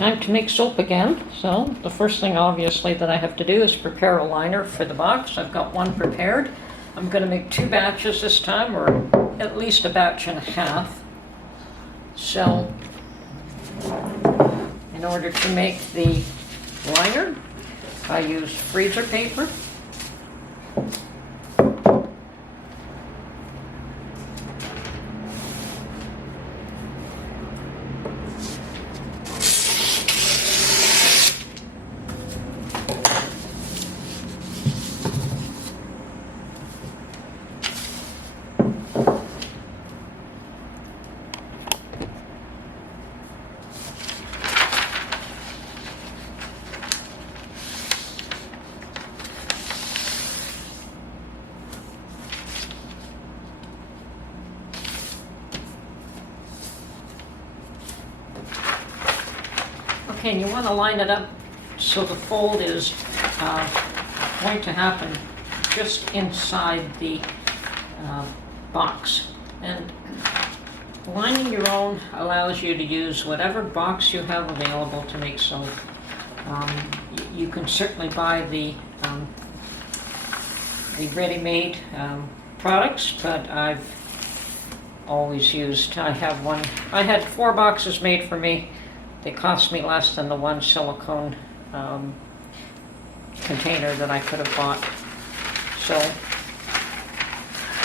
time to make soap again. So the first thing obviously that I have to do is prepare a liner for the box. I've got one prepared. I'm going to make 2 batches this time, or at least a batch and a half. So in order to make the liner, I use freezer paper. Okay, and you want to line it up so the fold is going to happen just inside the box. And lining your own allows you to use whatever box you have available to make soap. You can certainly buy the ready-made products, but I've always used, I had 4 boxes made for me. They cost me less than the one silicone container that I could have bought. So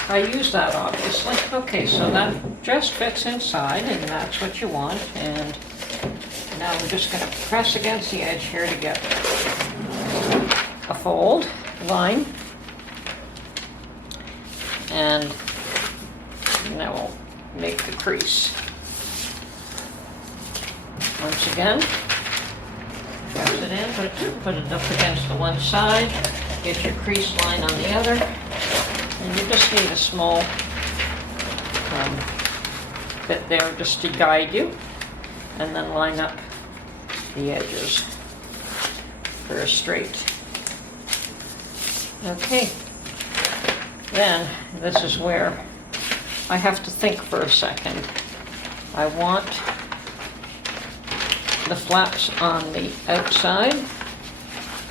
I use that obviously. Okay, so that just fits inside, and that's what you want. And now we're just going to press against the edge here to get a fold line. And now we'll make the crease. Once again, press it in, put it up against the one side, get your crease line on the other, and you just need a small bit there just to guide you, and then line up the edges for a straight. Okay, then this is where I have to think for a second. I want the flaps on the outside,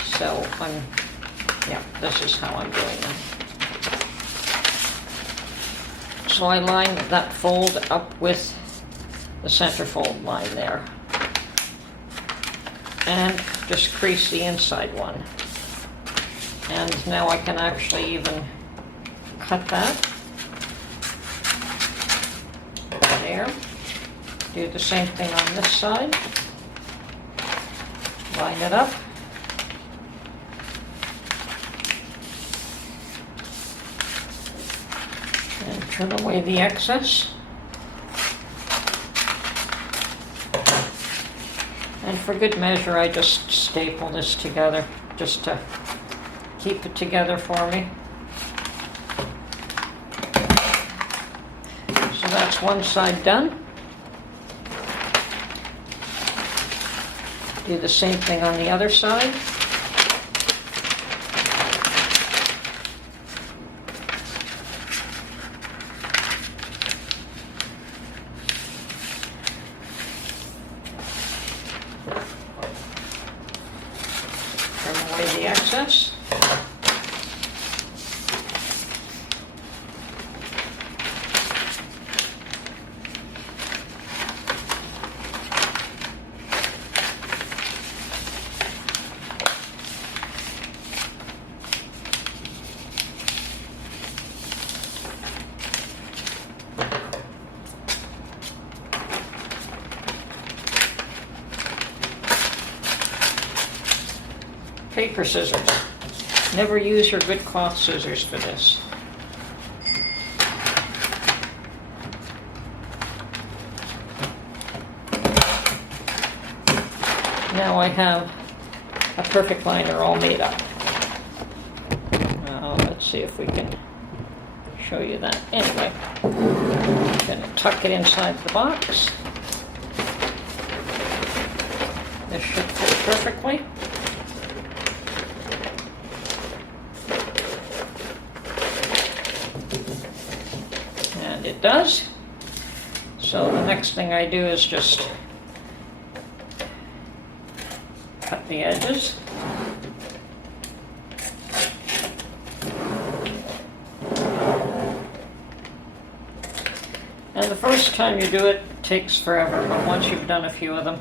so this is how I'm doing them. So I line that fold up with the center fold line there, and just crease the inside one. And now I can actually even cut that there. Do the same thing on this side. Line it up. And trim away the excess. And for good measure, I just staple this together just to keep it together for me. So that's one side done. Do the same thing on the other side. Trim away the excess. Paper scissors. Never use your good cloth scissors for this. Now I have a perfect liner all made up. Let's see if we can show you that. Anyway, I'm going to tuck it inside the box. This should fit perfectly. And it does. So the next thing I do is just at the edges. And the first time you do it, it takes forever, but once you've done a few of them,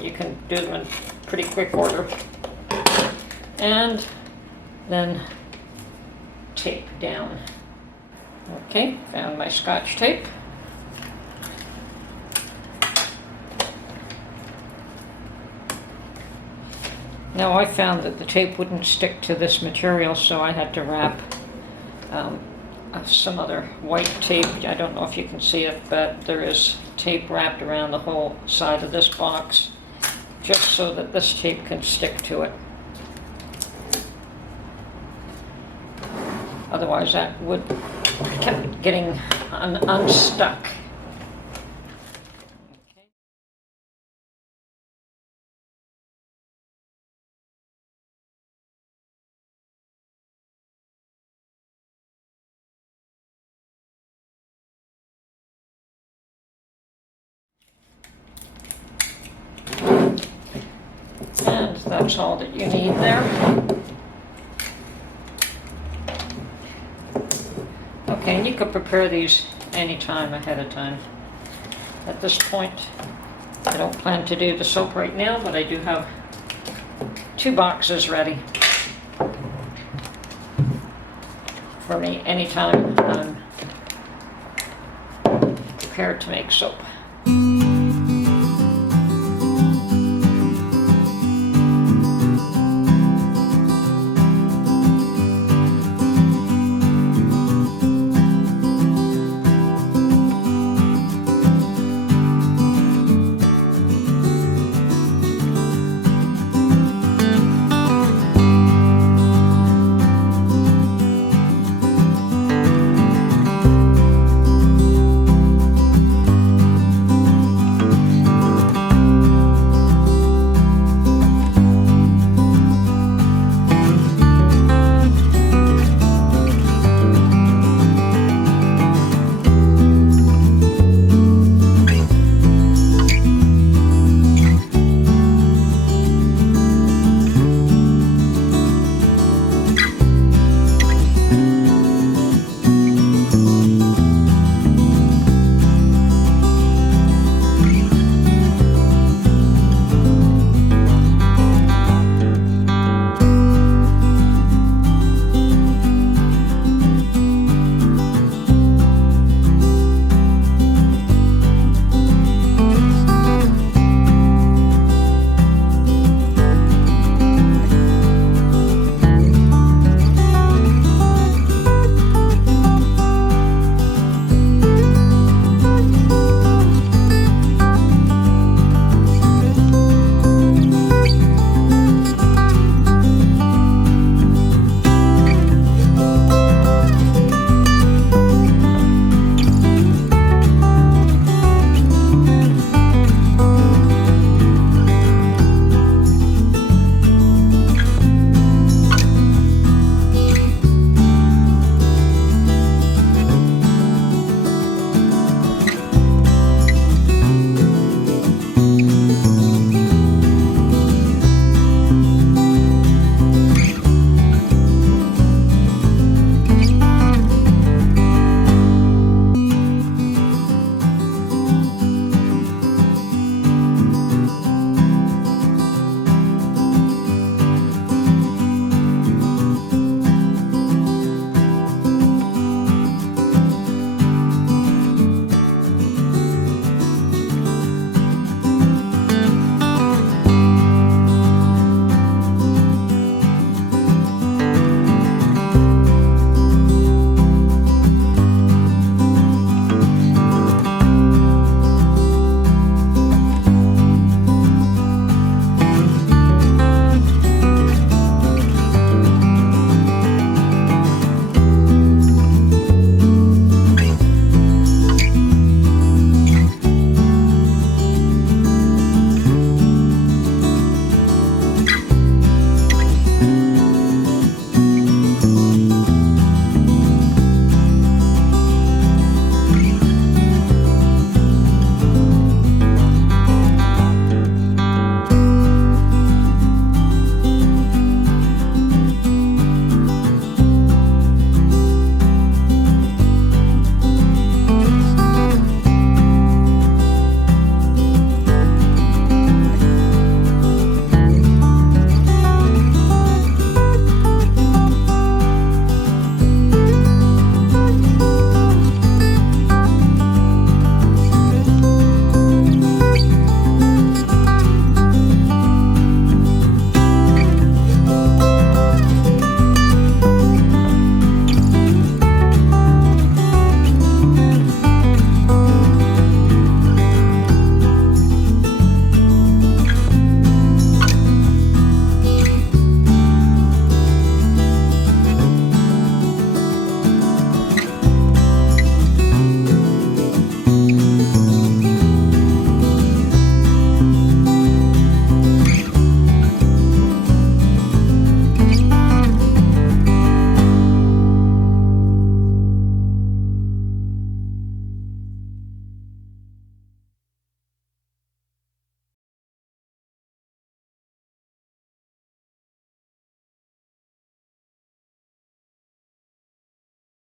you can do them in pretty quick order. And then tape down. Okay, found my Scotch tape. Now I found that the tape wouldn't stick to this material, so I had to wrap some other white tape. I don't know if you can see it, but there is tape wrapped around the whole side of this box, just so that this tape can stick to it. Otherwise that would keep getting unstuck. And that's all that you need there. Okay, and you could prepare these anytime ahead of time. At this point, I don't plan to do the soap right now, but I do have 2 boxes ready for me anytime I'm prepared to make soap.